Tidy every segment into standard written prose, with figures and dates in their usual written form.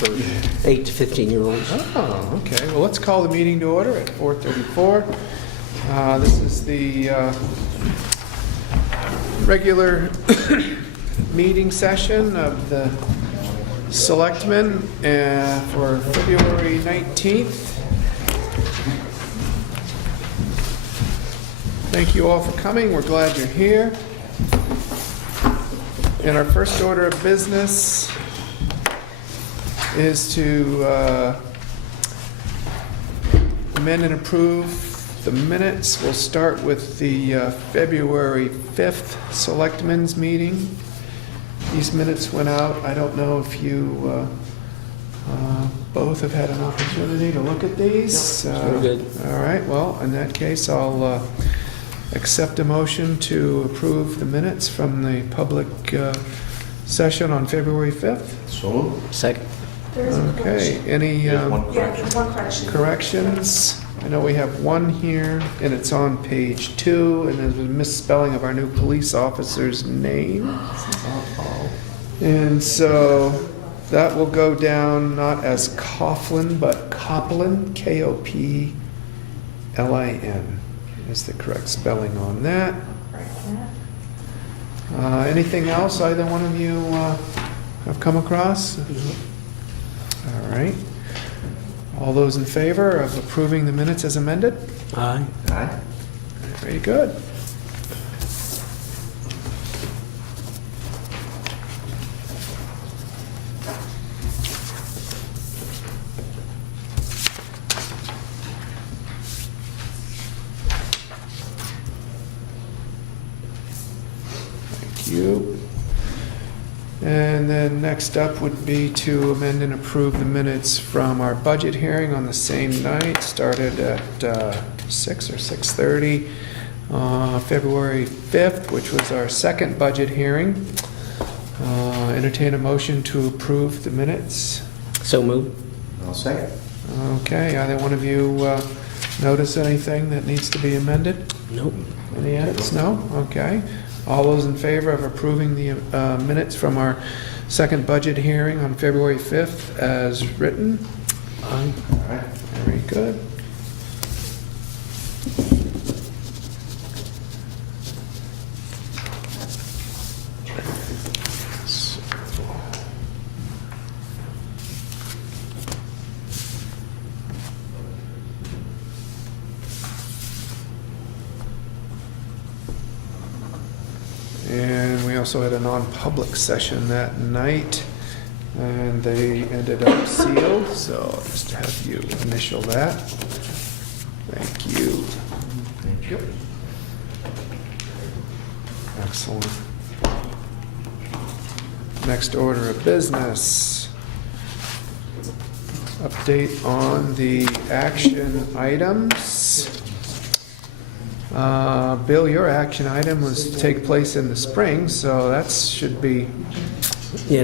for 8 to 15-year-olds. Oh, okay. Well, let's call the meeting to order at 4:34. This is the regular meeting session of the Selectmen for February 19th. Thank you all for coming. We're glad you're here. And our first order of business is to amend and approve the minutes. We'll start with the February 5th Selectmen's meeting. These minutes went out. I don't know if you both have had an opportunity to look at these. Very good. All right. Well, in that case, I'll accept a motion to approve the minutes from the public session on February 5th. So, Second. There is a Okay, correction. any one Yeah, correction. one correction. corrections? I know we have one here, and it's on page 2, and there's a misspelling of our new police officer's name. And so that will go down not as Coughlin, but Coplin, Koplin, is the correct spelling on that. Anything else either one of you have come across? All right. All those in favor of approving the minutes as amended? Aye. Aye. Very good. Thank you. And then next up would be to amend and approve the minutes from our budget hearing on the same night, started at 6 or 6:30, February 5th, which was our second budget hearing. Entertain a motion to approve the minutes. So moved. I'll second. Okay, either one of you notice anything that needs to be amended? Nope. Any edits? No? Okay. All those in favor of approving the minutes from our second budget hearing on February 5th as written? Aye. All right. Very good. And we also had a non-public session that night, and they ended up sealed, so I'll just have you initial that. Thank you. Thank you. Excellent. Next order of business. Update on the action items. Bill, your action item was to take place in the spring, so that should be, Yeah,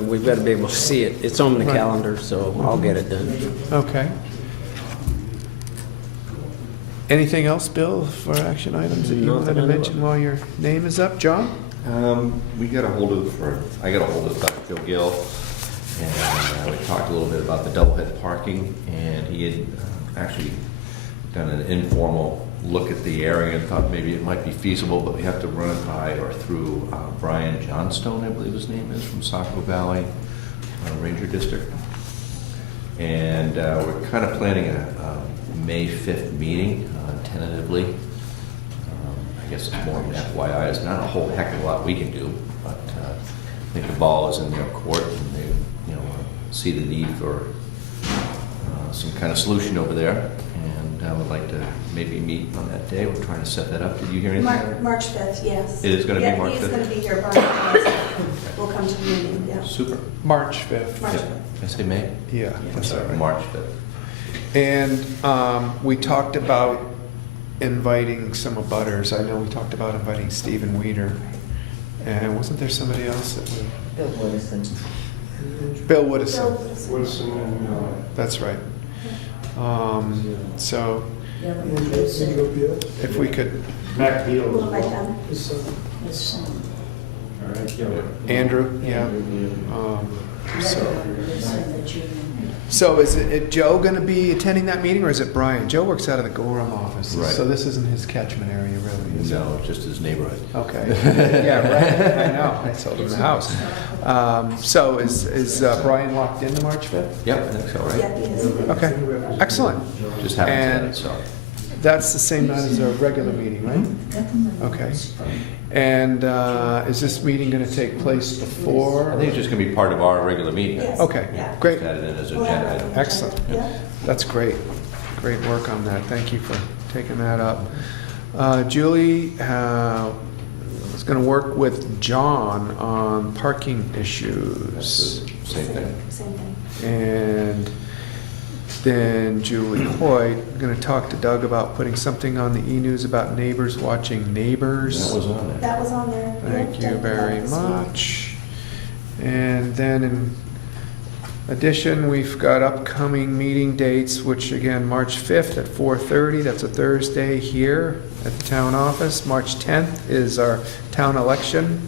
we've got to be able to see it. It's on the Right. calendar, so I'll get it done. okay. Anything else, Bill, for action items that you wanted Nothing to I know mention of. while your name is up? John? I got a hold of Dr. Joe Gill, and we talked a little bit about the doublehead parking, and he had actually done an informal look at the area and thought maybe it might be feasible, but we have to run it by or through Brian Johnstone, I believe his name is, from Saco Valley Ranger District. And we're kind of planning a May 5th meeting, tentatively. I guess it's more of an FYI. It's not a whole heck of a lot we can do, but I think the ball is in their court, and they, see the need for some kind of solution over there. And I would like to maybe meet on that day. We're trying to set that up. Did you hear anything? March 5th, yes. It is gonna be March Yeah, he is 5th? going to be here. Brian will come to the meeting, yeah. Super. March 5th. March Yep. 5th. Did I say May? Yeah, that's all right. March 5th. And we talked about inviting some abutters. I know we talked about inviting Stephen Weeder. And wasn't there somebody else that we? Bill Woodison. Bill Woodison. Bill Woodison. That's right. So Yeah, if we could, Mac Deal. We'll invite them. his son. All right, yeah. Andrew, yeah. So, He said that you So is it Joe going to be attending that meeting, or is it Brian? Joe works out of the Gorham office, Right. so this isn't his catchment area, really, is it? No, just his neighborhood. Okay. Yeah, right. I know. I sold him the house. So is Brian locked in to March 5th? Yep, I think so, right? Yeah, he is. Okay. Excellent. Just happened And- today, so. That's the same night as our regular meeting, right? Okay. And is this meeting going to take place before? I think it's just gonna be part of our regular meeting. Yes. Okay, Yeah. great. Just add it in as an We'll have agenda it item. on the Excellent. agenda. Yeah. That's great. Great work on that. Thank you for taking that up. Julie is going to work with John on parking issues. Same thing. Same thing. And then Julie Hoyt, going to talk to Doug about putting something on the e-news about neighbors watching Neighbors. That was on there. That was on there. Thank Yeah, you very this week. much. And then in addition, we've got upcoming meeting dates, which again, March 5th at 4:30, that's a Thursday here at the town office. March 10th is our town election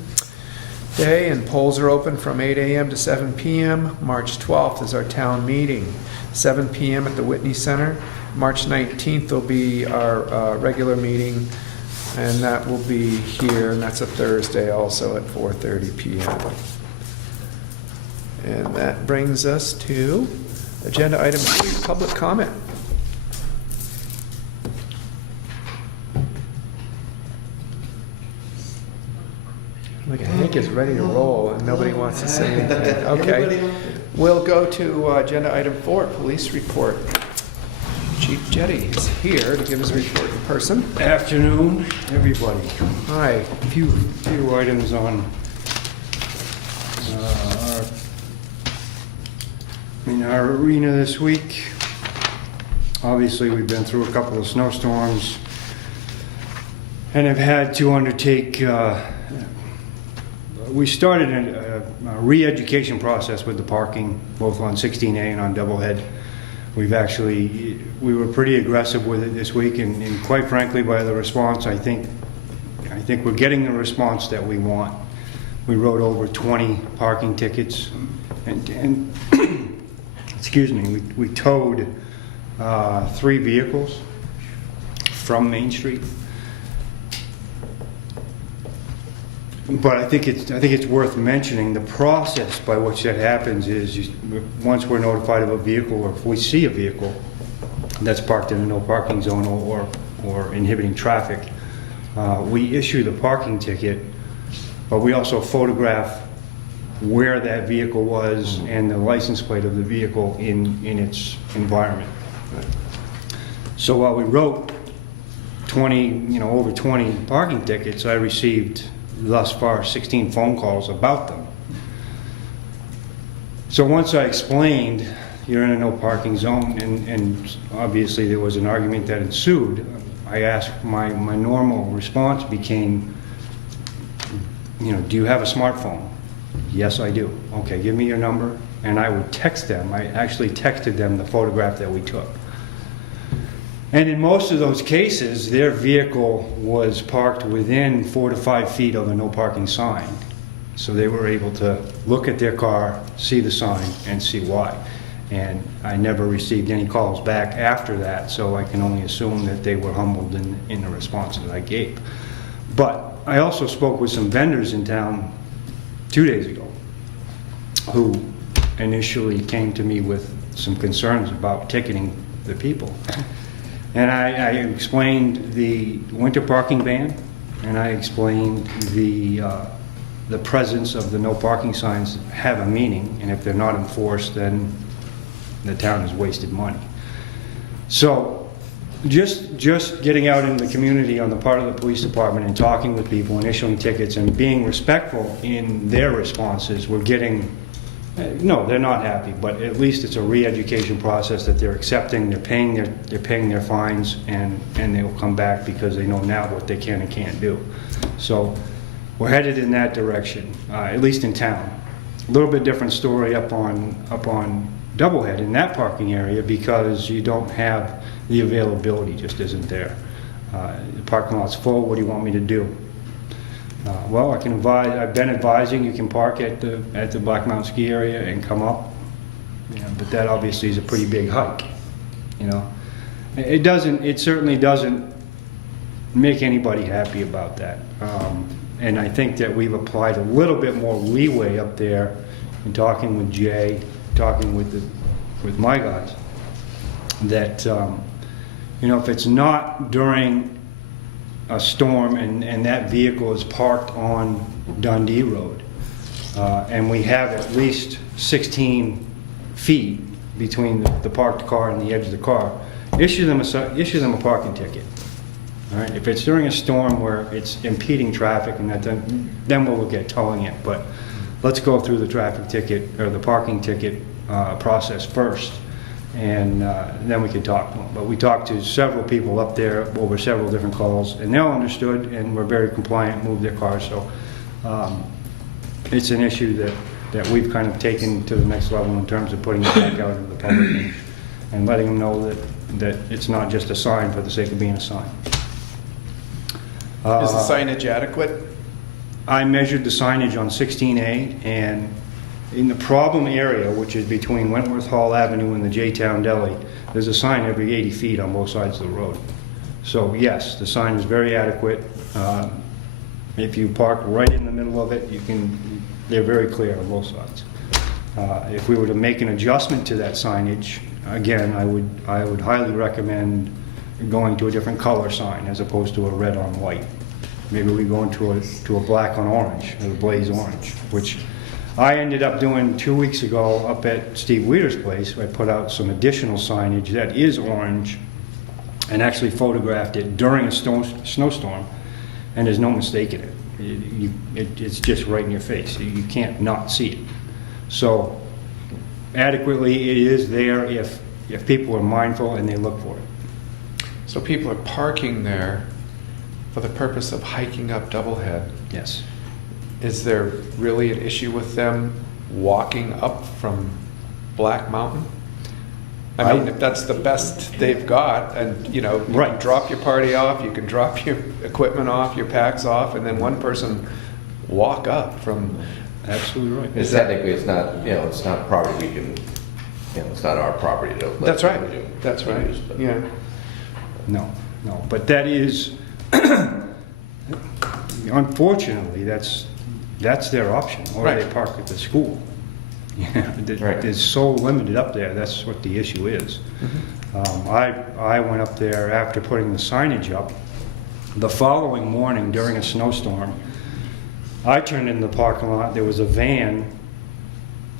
day, and polls are open from 8 a.m. to 7 p.m. March 12th is our town meeting, 7 p.m. at the Whitney Center. March 19th will be our regular meeting, and that will be here, and that's a Thursday also at 4:30 p.m. And that brings us to agenda item 3, public comment. Like Hank is ready to roll and nobody wants to say anything. Okay. We'll go to agenda item 4, police report. Chief Jetty is here to give his report in person. Afternoon, everybody. Hi. A few items on our arena this week. Obviously, we've been through a couple of snowstorms and have had to undertake, we started a re-education process with the parking, both on 16A and on Doublehead. We were pretty aggressive with it this week, and quite frankly, by the response, I think we're getting the response that we want. We wrote over 20 parking tickets, and excuse me, we towed 3 vehicles from Main Street. But I think it's worth mentioning the process by which that happens is once we're notified of a vehicle, or if we see a vehicle that's parked in a no parking zone or inhibiting traffic, we issue the parking ticket, but we also photograph where that vehicle was and the license plate of the vehicle in its environment. So while we wrote over 20 parking tickets, I received thus far 16 phone calls about them. So once I explained you're in a no parking zone, and obviously there was an argument that ensued, I asked, my normal response became, do you have a smartphone? Yes, I do. Okay, give me your number. And I would text them. I actually texted them the photograph that we took. And in most of those cases, their vehicle was parked within 4 to 5 feet of a no parking sign. So they were able to look at their car, see the sign, and see why. And I never received any calls back after that, so I can only assume that they were humbled in the response that I gave. But I also spoke with some vendors in town 2 days ago who initially came to me with some concerns about ticketing the people. And I explained the winter parking ban, and I explained the presence of the no parking signs have a meaning, and if they're not enforced, then the town has wasted money. So just getting out in the community on the part of the police department and talking with people and issuing tickets and being respectful in their responses, we're getting, no, they're not happy, but at least it's a re-education process that they're accepting, they're paying their fines, and they'll come back because they know now what they can and can't do. So we're headed in that direction, at least in town. A little bit different story up on Doublehead in that parking area, because you don't have the availability, just isn't there. The parking lot's full. What do you want me to do? Well, I've been advising you can park at the Black Mountain ski area and come up But that obviously is a pretty big hike, you know. It certainly doesn't make anybody happy about that. And I think that we've applied a little bit more leeway up there in talking with Jay, talking with my guys, that, you know, if it's not during a storm and that vehicle is parked on Dundee Road, and we have at least 16 feet between the parked car and the edge of the car, issue them a parking ticket. All right, if it's during a storm where it's impeding traffic, and then we'll look at towing it. But let's go through the traffic ticket or the parking ticket process first, and then we can talk to them. But we talked to several people up there over several different calls, and they all understood and were very compliant, moved their cars. So it's an issue that we've kind of taken to the next level in terms of putting it back out into the public and letting them know that it's not just a sign for the sake of being a sign. Is the signage adequate? I measured the signage on 16A, and in the problem area, which is between Wentworth Hall Avenue and the J-Town Deli, there's a sign every 80 feet on both sides of the road. So yes, the sign is very adequate. If you park right in the middle of it, they're very clear on both sides. If we were to make an adjustment to that signage, again, I would highly recommend going to a different color sign as opposed to a red on white. Maybe we go into a black on orange, or a blaze orange, which I ended up doing 2 weeks ago up at Steve Weeder's place. I put out some additional signage that is orange and actually photographed it during a snowstorm, and there's no mistaking it. It's just right in your face. You can't not see it. So adequately, it is there if people are mindful and they look for it. So people are parking there for the purpose of hiking up Doublehead. Yes. Is there really an issue with them walking up from Black Mountain? I mean, if that's the best they've got, and you know, you can drop your party off, you can drop your equipment off, your packs off, and then one person walk up from. Absolutely right. It's technically, it's not, you know, it's not property we can, you know, it's not our property to let That's right. somebody do. That's right. use, but- Yeah. No, but that is, unfortunately, that's their option, or Right. they park at the school. Yeah, Right. it's so limited up there, that's what the issue is. I went up there after putting the signage up. The following morning during a snowstorm, I turned into the parking lot, there was a van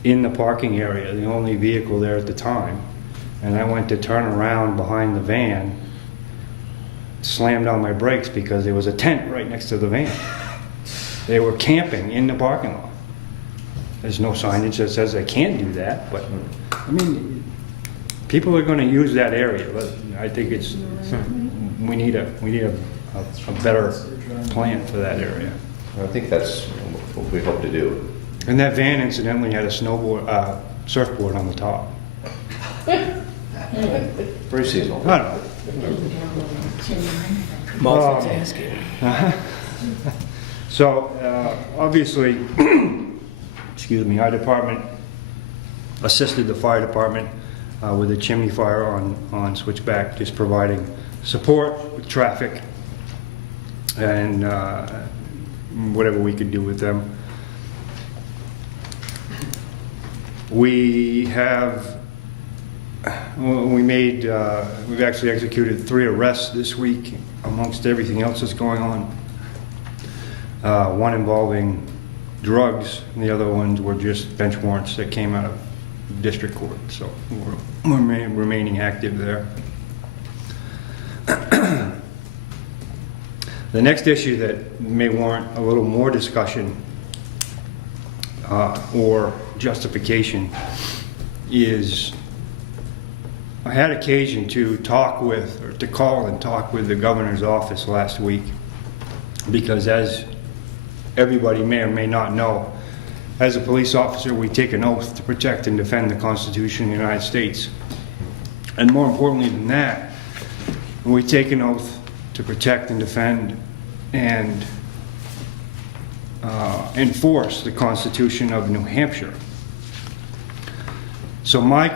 in the parking area, the only vehicle there at the time, and I went to turn around behind the van, slammed on my brakes because there was a tent right next to the van. They were camping in the parking lot. There's no signage that says they can't do that, but I mean, people are going to use that area. But I think we need a better plan for that area. I think that's what we hope to do. And that van incidentally had a surfboard on the top. Very seasonal. I don't know. Multitasking. So, obviously, excuse me, our department assisted the fire department with a chimney fire on Switchback, just providing support with traffic and whatever we could do with them. We've actually executed 3 arrests this week amongst everything else that's going on. One involving drugs, and the other ones were just bench warrants that came out of district court. So we're remaining active there. The next issue that may warrant a little more discussion or justification is I had occasion to call and talk with the governor's office last week, because as everybody may or may not know, as a police officer, we take an oath to protect and defend the Constitution of the United States. And more importantly than that, we take an oath to protect and defend and enforce the Constitution of New Hampshire. So my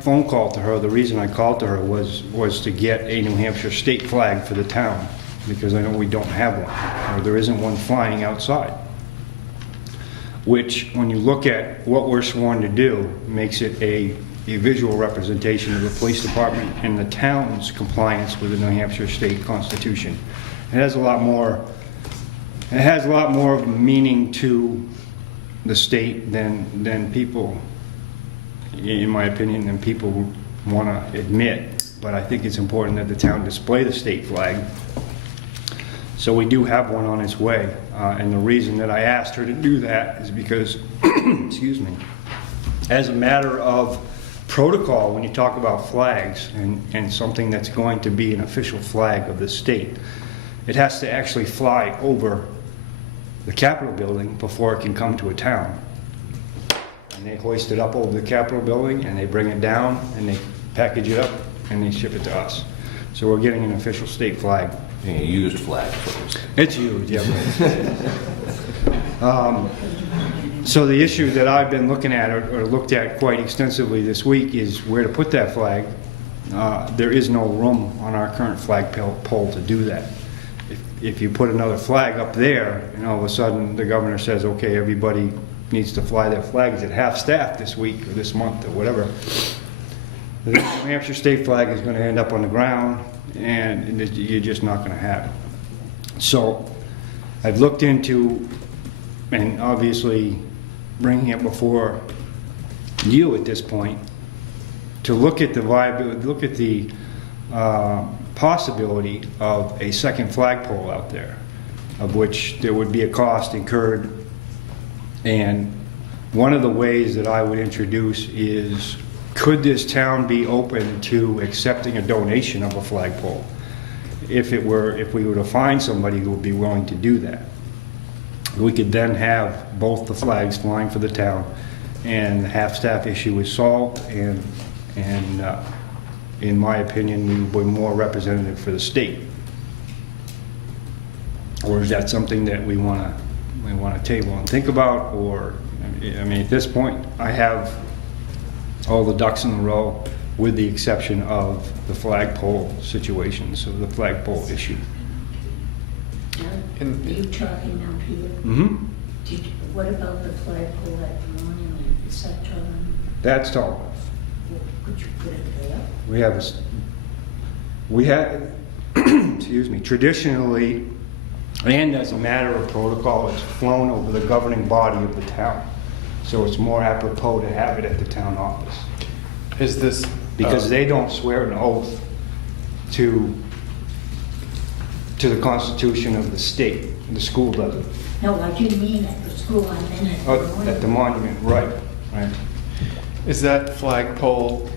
phone call to her, the reason I called to her was to get a New Hampshire state flag for the town, because I know we don't have one, or there isn't one flying outside. Which, when you look at what we're sworn to do, makes it a visual representation of the police department and the town's compliance with the New Hampshire state constitution. It has a lot more meaning to the state than people, in my opinion, than people want to admit. But I think it's important that the town display the state flag. So we do have one on its way. And the reason that I asked her to do that is because, excuse me, as a matter of protocol, when you talk about flags and something that's going to be an official flag of the state, it has to actually fly over the Capitol building before it can come to a town. And they hoist it up over the Capitol building, and they bring it down, and they package it up, and they ship it to us. So we're getting an official state flag. A used flag. It's used, yeah. So the issue that I've been looking at, or looked at quite extensively this week, is where to put that flag. There is no room on our current flagpole to do that. If you put another flag up there, and all of a sudden the governor says, okay, everybody needs to fly their flags at half-staff this week or this month or whatever, the New Hampshire state flag is going to end up on the ground, and you're just not going to have it. So I've looked into, and obviously bringing it before you at this point, to look at the viability, look at the possibility of a second flagpole out there, of which there would be a cost incurred. And one of the ways that I would introduce is, could this town be open to accepting a donation of a flagpole? If we were to find somebody who would be willing to do that, we could then have both the flags flying for the town, and the half-staff issue is solved, and in my opinion, we were more representative for the state. Or is that something that we want to table and think about? Or, I mean, at this point, I have all the ducks in a row, with the exception of the flagpole situation, so the flagpole issue. Are you talking now, Peter? Mm-hmm. What about the flagpole at the monument? Is that tall enough? That's tall. Well, could you put it there? We have, excuse me, traditionally, and as a matter of protocol, it's flown over the governing body of the town. So it's more apropos to have it at the town office. Is this... Because they don't swear an oath to the Constitution of the state. The school doesn't. No, I didn't mean at the school, I meant at the monument. At the monument, right. Is that flagpole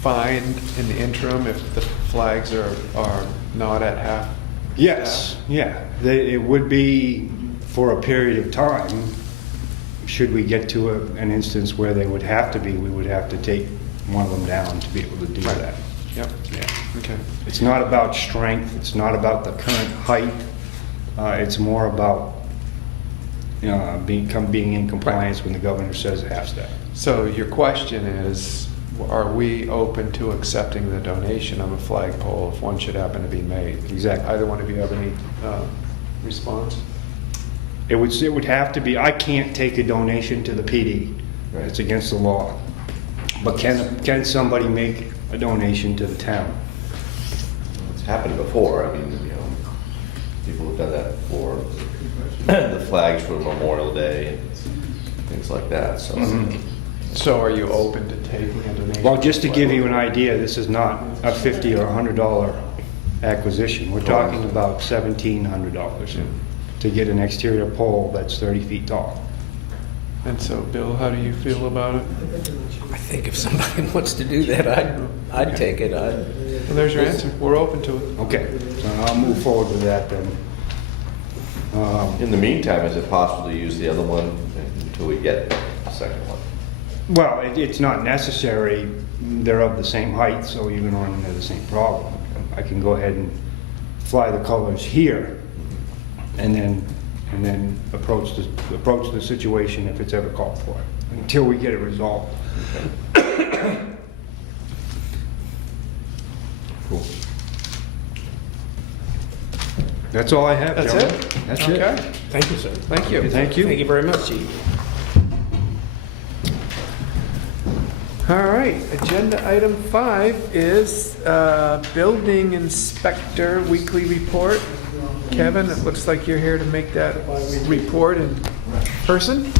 fined in the interim if the flags are not at half? Yes, yeah. It would be for a period of time. Should we get to an instance where they would have to be, we would have to take one of them down to be able to do that. Yep. Yeah. Okay. It's not about strength, it's not about the current height, it's more about being in compliance when the governor says it has to. So your question is, are we open to accepting the donation of a flagpole if one should happen to be made? Exactly. Either one of you have any response? It would have to be, I can't take a donation to the PD. Right. It's against the law. But can somebody make a donation to the town? It's happened before. I mean, people have done that for the flags for Memorial Day and things like that. So, So are you open to taking a donation? Well, just to give you an idea, this is not a $50 or $100 acquisition. We're talking about $1,700 to get an exterior pole that's 30 feet tall. And so, Bill, how do you feel about it? I think if somebody wants to do that, I'd take it. Well, there's your answer. We're open to it. Okay, so I'll move forward with that then. in the meantime, is it possible to use the other one until we get the second one? Well, it's not necessary. They're of the same height, so you're going to run into the same problem. I can go ahead and fly the colors here, and then approach the situation if it's ever called for. until we get it resolved. Cool. That's all I have, That's gentlemen. it? That's Okay. it. Thank you, sir. Thank you. Thank you. Thank you very much, Chief. All right, agenda item 5 is building inspector weekly report. Kevin, it looks like you're here to make that report in person.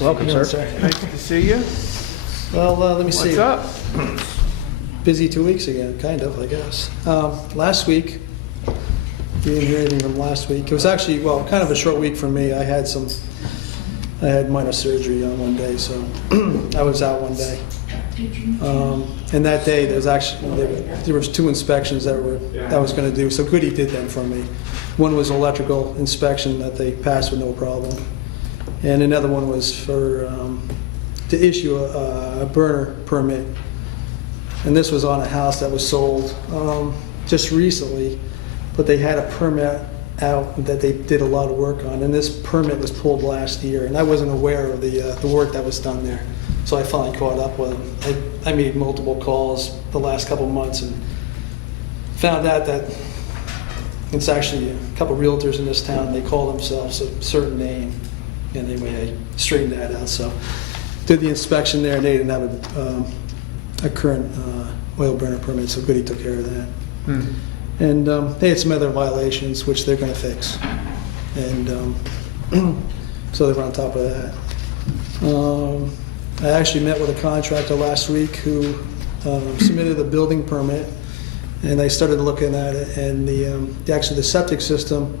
Welcome, sir. Nice to see you. Well, let me see. What's up? Busy 2 weeks again, kind of, I guess. Last week, you didn't hear anything from last week. It was actually, well, kind of a short week for me. I had minor surgery on one day, so I was out one day. And that day, there was 2 inspections that I was going to do. So Goody did them for me. One was electrical inspection that they passed with no problem, and another one was for to issue a burner permit. And this was on a house that was sold just recently, but they had a permit out that they did a lot of work on, and this permit was pulled last year, and I wasn't aware of the work that was done there. So I finally caught up with them. I made multiple calls the last couple of months and found out that it's actually a couple of realtors in this town. They call themselves a certain name. Anyway, I straightened that out. So did the inspection there, and they didn't have a current oil burner permit, so Goody took care of that. And they had some other violations, which they're going to fix. And so they're on top of that. I actually met with a contractor last week who submitted a building permit, and I started looking at it, and actually the septic system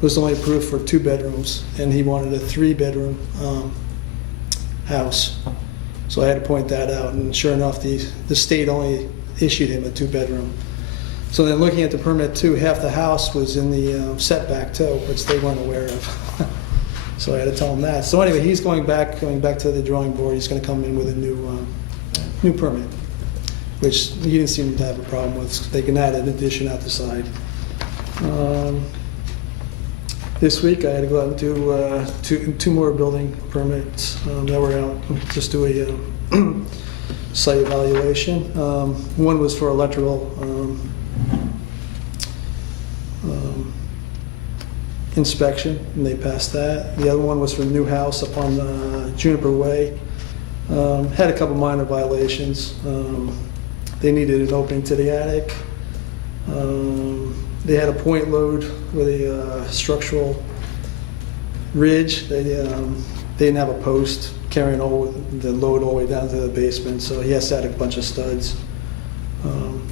was only approved for 2 bedrooms, and he wanted a 3-bedroom house. So I had to point that out, and sure enough, the state only issued him a 2-bedroom. So then looking at the permit too, half the house was in the setback too, which they weren't aware of. So I had to tell him that. So anyway, he's going back to the drawing board. He's going to come in with a new permit, which he didn't seem to have a problem with. They can add an addition out the side. This week I had to go out and do two more building permits that were out, just do a site evaluation. One was for electrical inspection, and they passed that. The other one was for a new house up on Juniper Way. Had a couple minor violations. They needed an opening to the attic. They had a point load with a structural ridge. They didn't have a post carrying all the load all the way down to the basement, so he has to add a bunch of studs.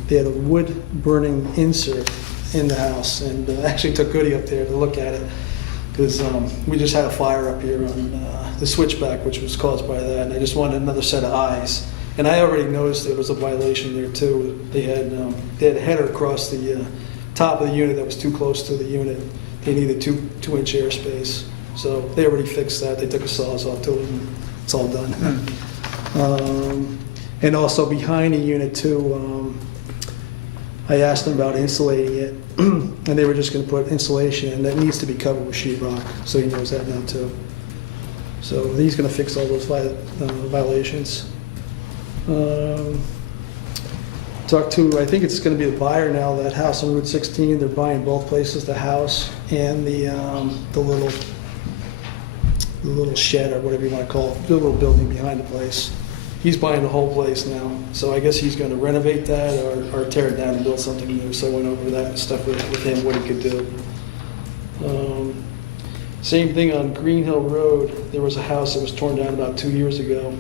They had a wood burning insert in the house, and actually took Goody up there to look at it, because we just had a fire up here on the switchback, which was caused by that, and I just wanted another set of eyes. And I already noticed there was a violation there too. They had a header across the top of the unit that was too close to the unit. They needed 2-inch airspace, so they already fixed that. They took a Sawzall to it, and it's all done. And also behind the unit too, I asked them about insulating it, and they were just going to put insulation, and that needs to be covered with sheetrock, so he knows that now too. So he's going to fix all those violations. Talked to, I think it's going to be the buyer now, that house on Route 16. They're buying both places, the house and the little shed or whatever you want to call it, the little building behind the place. He's buying the whole place now, so I guess he's going to renovate that or tear it down and build something new. So I went over that stuff with him, what he could do. Same thing on Green Hill Road. There was a house that was torn down about 2 years ago.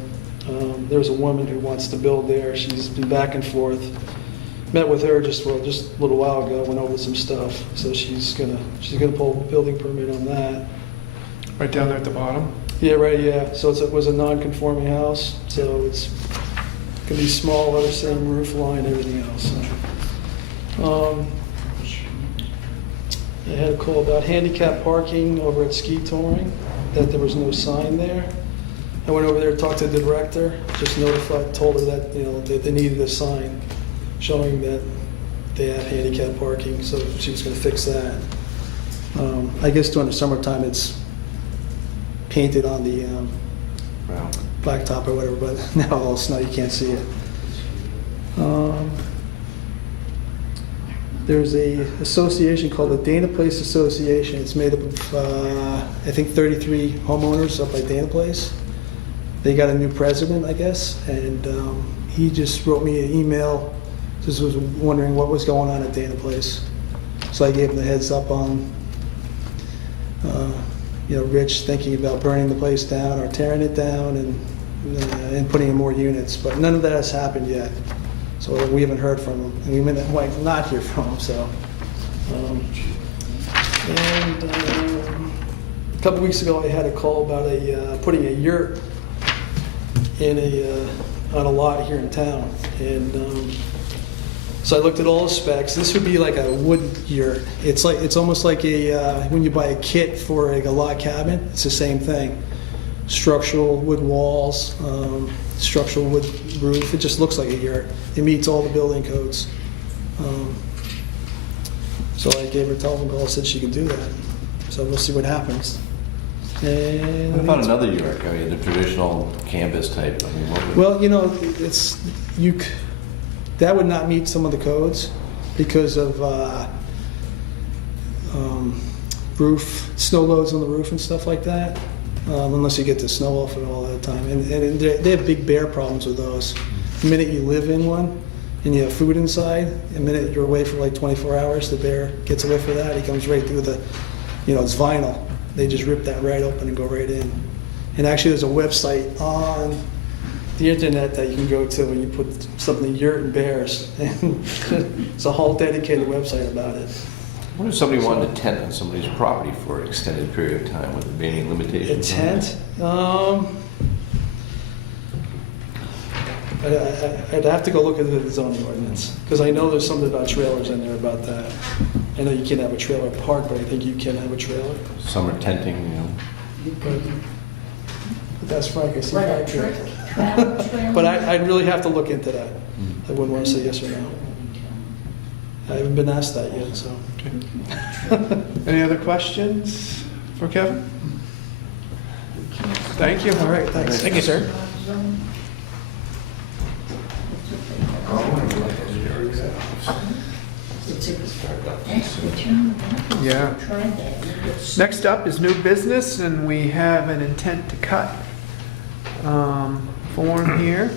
There's a woman who wants to build there. She's been back and forth. Met with her just a little while ago. Went over some stuff. So she's gonna pull a building permit on that. Right down there at the bottom. Yeah, right. Yeah. So it was a non-conforming house. So it's gonna be smaller, same roof line, everything else. So, I had a call about handicap parking over at Ski Touring, that there was no sign there. I went over there, talked to the director, just told her that, that they needed a sign showing that they have handicap parking, so she was going to fix that. I guess during the summertime, it's painted on the Wow. blacktop or whatever, but now all snow, you can't see it. There's a association called the Dana Place Association. It's made up of, I think, 33 homeowners up by Dana Place. They got a new president, I guess, and he just wrote me an email, just was wondering what was going on at Dana Place. So I gave him the heads up on, Rich thinking about burning the place down or tearing it down and putting in more units, but none of that has happened yet. So we haven't heard from him, and we might not hear from him, so. A couple weeks ago, I had a call about putting a yurt on a lot here in town. And so I looked at all the specs. This would be like a wood yurt. It's almost like when you buy a kit for like a log cabin, it's the same thing. Structural wood walls, structural wood roof. It just looks like a yurt. It meets all the building codes. So I gave her a telephone call, said she could do that. So we'll see what happens. And What about another yurt? I mean, the traditional canvas type. I mean, what would- well, that would not meet some of the codes because of roof, snow loads on the roof and stuff like that, unless you get the snow off it all the time. And they have big bear problems with those. The minute you live in one and you have food inside, the minute you're away for like 24 hours, the bear gets away for that. He comes right through it's vinyl. They just rip that right open and go right in. And actually there's a website on the internet that you can go to when you put something yurt and bears. And it's a whole dedicated website about it. What if somebody wanted to tent on somebody's property for an extended period of time? Would there be any A limitations? on that? tent? I'd have to go look at the zoning ordinance, because I know there's something about trailers in there about that. I know you can't have a trailer park, but I think you can have a trailer. Summer tenting, But that's Frank, I see Like a back there. travel trailer? But I'd really have to look into that. I wouldn't want to say yes or no. I haven't been asked that yet, so. Any other questions for Kevin? Thank you. All right, thanks. Thank you, sir. Yeah. Next up is new business, and we have an intent to cut form here.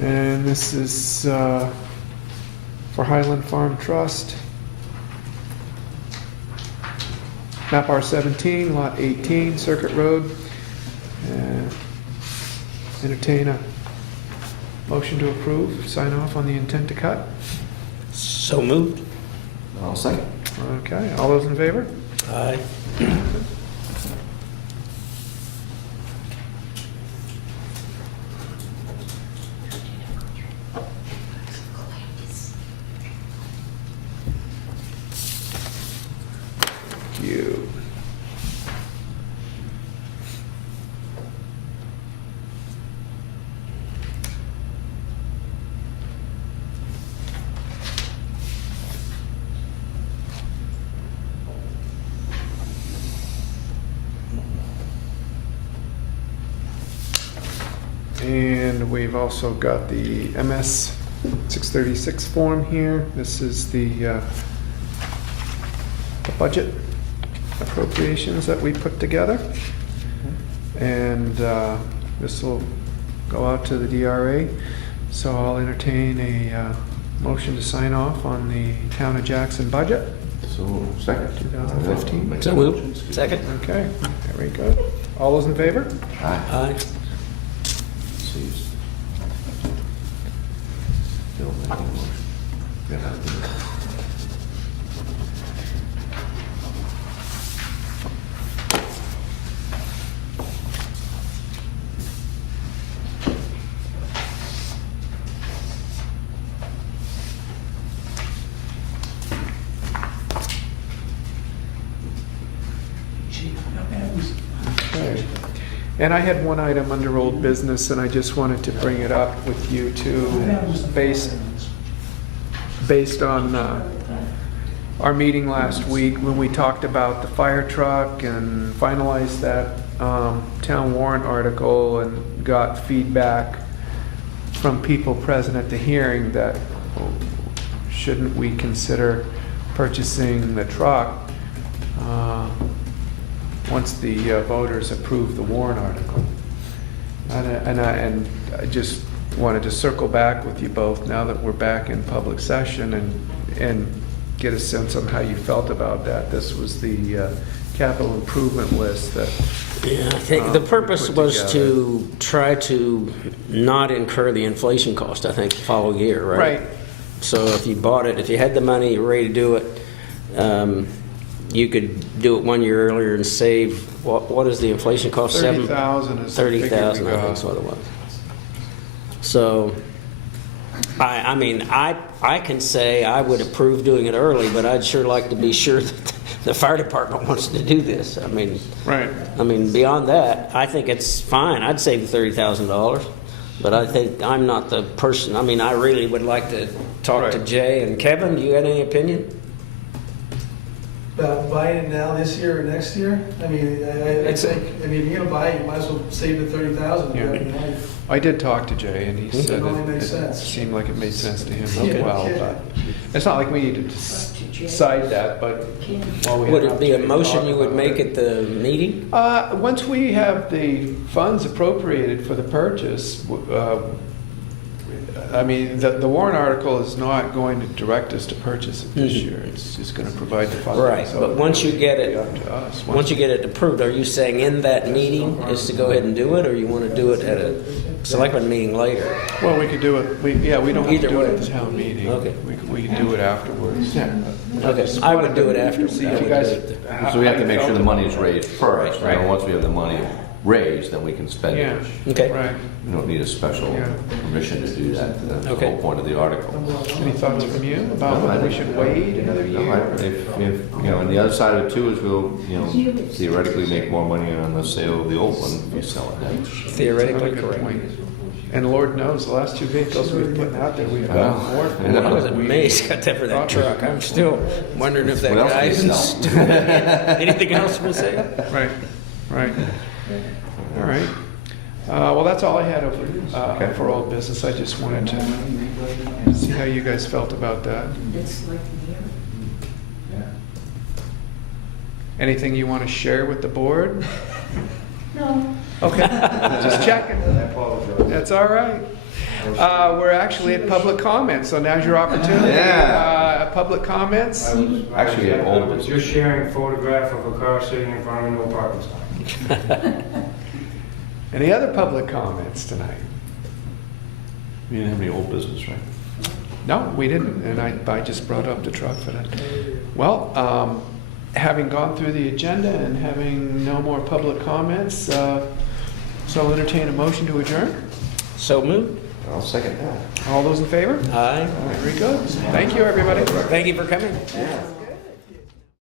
And this is for Highland Farm Trust. Map R17, Lot 18, Circuit Road. Entertain a motion to approve, sign off on the intent to cut. So moved. I'll second. Okay, all those in favor? Aye. Thank you. And we've also got the MS 636 form here. This is the budget appropriations that we put together. And this will go out to the DRA. So I'll entertain a motion to sign off on the Town of Jackson budget. So, second. 2015. Make So that moved. motion. Second. Okay, very good. All those in favor? Aye. Aye. Sees. Bill making a motion. Yeah. Okay. And I had one item under old business, and I just wanted to bring it up with you too, based on our meeting last week when we talked about the fire truck and finalized that town warrant article and got feedback from people present at the hearing that shouldn't we consider purchasing the truck once the voters approve the warrant article. And I just wanted to circle back with you both now that we're back in public session and get a sense on how you felt about that. This was the capital improvement list that. Yeah, I think the purpose put was together. to try to not incur the inflation cost, I think, the following year, right? Right. So if you bought it, if you had the money, you're ready to do it, you could do it 1 year earlier and save, what is the inflation cost? 30,000 is the figure we 30,000, I think got. is what it was. So, I mean, I can say I would approve doing it early, but I'd sure like to be sure that the fire department wants to do this. Right. I mean, beyond that, I think it's fine. I'd save the $30,000, but I think I'm not the person. I mean, I really would like to talk to Right. Jay and Kevin. Do you have any opinion? About buying it now, this year or next year? I mean, I think, I mean, if you're gonna buy it, you might as well save the 30,000. Yeah. I did talk to Jay, and he said only that makes it sense. seemed like it made sense to him Yeah. as well. But it's not like we need to decide that, but while we Would have it be a opportunity to motion talk you would about make it. at the meeting? Once we have the funds appropriated for the purchase, I mean, the warrant article is not going to direct us to purchase it this year. It's just going to provide the funding. Right, so but once you get it'll it, be up to us. once you get it approved, are you saying in that meeting is to go ahead and do it, or you want to do it at a selectment meeting later? Well, we could do it, we don't have Either to do it way. at the town meeting. Okay. We can do it afterwards. Okay, I would do it after. See I if you would guys. do it. So we have to make sure the money is raised first, Right. and once we have the money raised, then we can spend Yeah. it. Okay. Right. We don't need a special Yeah. permission to do that. That's the Okay. whole point of the article. Any thoughts from you about No, I whether we think- should wait another No, year? if, you know, and the other side of it too is we'll, you know, theoretically make more money on the sale of the old one if we sell it then. Theoretically Another good correct. point. And Lord knows, the last two vehicles we've put out there, we've I got know. more. I know. I was amazed got that for that truck. I'm still wondering if that What else guy do you is sell? doing anything else for sale. Right, right. All right. Well, that's all I had Okay. for old business. I just wanted to see how you guys felt about that. It's like here. Anything you want to share with the board? No. Okay, just checking. That's all right. We're actually at public comments, so now's your opportunity. Yeah. Public comments? Actually, an old I was just sharing a photograph of a car sitting in front of a no parking sign. Any other public comments tonight? We didn't have any old business, right? No, we didn't, and I just brought up the truck for that. Well, having gone through the agenda and having no more public comments, so I'll entertain a motion to adjourn. So moved. I'll second that. All those in favor? Aye. Very good. Thank you, everybody. Thank you for coming. Yeah.